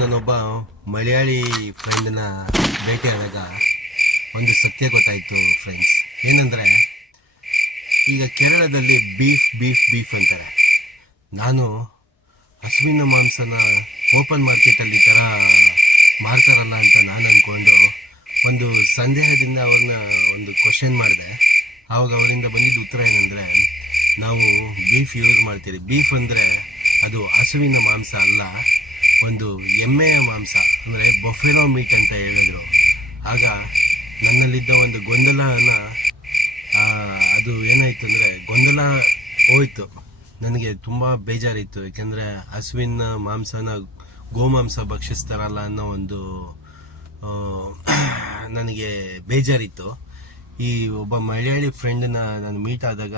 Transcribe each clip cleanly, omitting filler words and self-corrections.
ನಾನೊಬ್ಬ ಮಲಯಾಳಿ ಫ್ರೆಂಡನ್ನ ಭೇಟಿಯಾದಾಗ ಒಂದು ಸತ್ಯ ಗೊತ್ತಾಯಿತು ಫ್ರೆಂಡ್ಸ್. ಏನಂದರೆ, ಈಗ ಕೇರಳದಲ್ಲಿ ಬೀಫ್ ಬೀಫ್ ಬೀಫ್ ಅಂತಾರೆ. ನಾನು ಹಸುವಿನ ಮಾಂಸನ ಓಪನ್ ಮಾರ್ಕೆಟಲ್ಲಿ ಈ ಥರ ಮಾರ್ತಾರಲ್ಲ ಅಂತ ನಾನು ಅಂದ್ಕೊಂಡು ಒಂದು ಸಂದೇಹದಿಂದ ಅವ್ರನ್ನ ಒಂದು ಕ್ವಶನ್ ಮಾಡಿದೆ. ಆವಾಗ ಅವರಿಂದ ಬಂದಿದ್ದ ಉತ್ತರ ಏನಂದರೆ, ನಾವು ಬೀಫ್ ಯೂಸ್ ಮಾಡ್ತೀರಿ. ಬೀಫ್ ಅಂದರೆ ಅದು ಹಸುವಿನ ಮಾಂಸ ಅಲ್ಲ, ಒಂದು ಎಮ್ಮೆಯ ಮಾಂಸ, ಅಂದರೆ ಬಫೆಲೋ ಮೀಟ್ ಅಂತ ಹೇಳಿದ್ರು. ಆಗ ನನ್ನಲ್ಲಿದ್ದ ಒಂದು ಗೊಂದಲನ ಅದು ಏನಾಯಿತು ಅಂದರೆ, ಗೊಂದಲ ಹೋಯಿತು. ನನಗೆ ತುಂಬ ಬೇಜಾರಿತ್ತು. ಏಕೆಂದರೆ ಹಸುವಿನ ಮಾಂಸನ ಗೋಮಾಂಸ ಭಕ್ಷಿಸ್ತಾರಲ್ಲ ಅನ್ನೋ ಒಂದು ನನಗೆ ಬೇಜಾರಿತ್ತು. ಈ ಒಬ್ಬ ಮಲಯಾಳಿ ಫ್ರೆಂಡನ್ನ ನಾನು ಮೀಟ್ ಆದಾಗ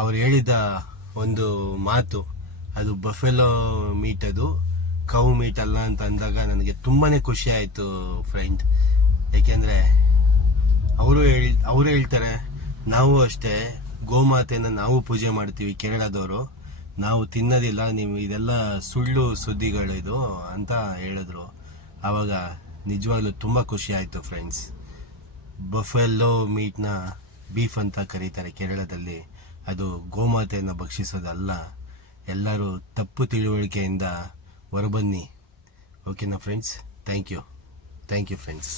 ಅವ್ರು ಹೇಳಿದ ಒಂದು ಮಾತು, ಅದು ಬಫೆಲೋ ಮೀಟ್, ಅದು ಕೌ ಮೀಟ್ ಅಲ್ಲ ಅಂತ ಅಂದಾಗ ನನಗೆ ತುಂಬಾ ಖುಷಿ ಆಯಿತು ಫ್ರೆಂಡ್. ಏಕೆಂದರೆ ಅವರು ಹೇಳ್ತಾರೆ, ನಾವು ಅಷ್ಟೇ ಗೋಮಾತೆನ ನಾವು ಪೂಜೆ ಮಾಡ್ತೀವಿ ಕೇರಳದವರು, ನಾವು ತಿನ್ನೋದಿಲ್ಲ, ನೀವು ಇದೆಲ್ಲ ಸುಳ್ಳು ಸುದ್ದಿಗಳು ಇದು ಅಂತ ಹೇಳಿದ್ರು. ಆವಾಗ ನಿಜವಾಗ್ಲೂ ತುಂಬ ಖುಷಿ ಆಯಿತು ಫ್ರೆಂಡ್ಸ್. ಬಫೆಲೋ ಮೀಟ್ನ ಬೀಫ್ ಅಂತ ಕರೀತಾರೆ ಕೇರಳದಲ್ಲಿ. ಅದು ಗೋಮಾತೆಯನ್ನು ಭಕ್ಷಿಸೋದಲ್ಲ. ಎಲ್ಲರೂ ತಪ್ಪು ತಿಳುವಳಿಕೆಯಿಂದ ಹೊರಬನ್ನಿ. ಓಕೆನಾ ಫ್ರೆಂಡ್ಸ್? Thank you friends.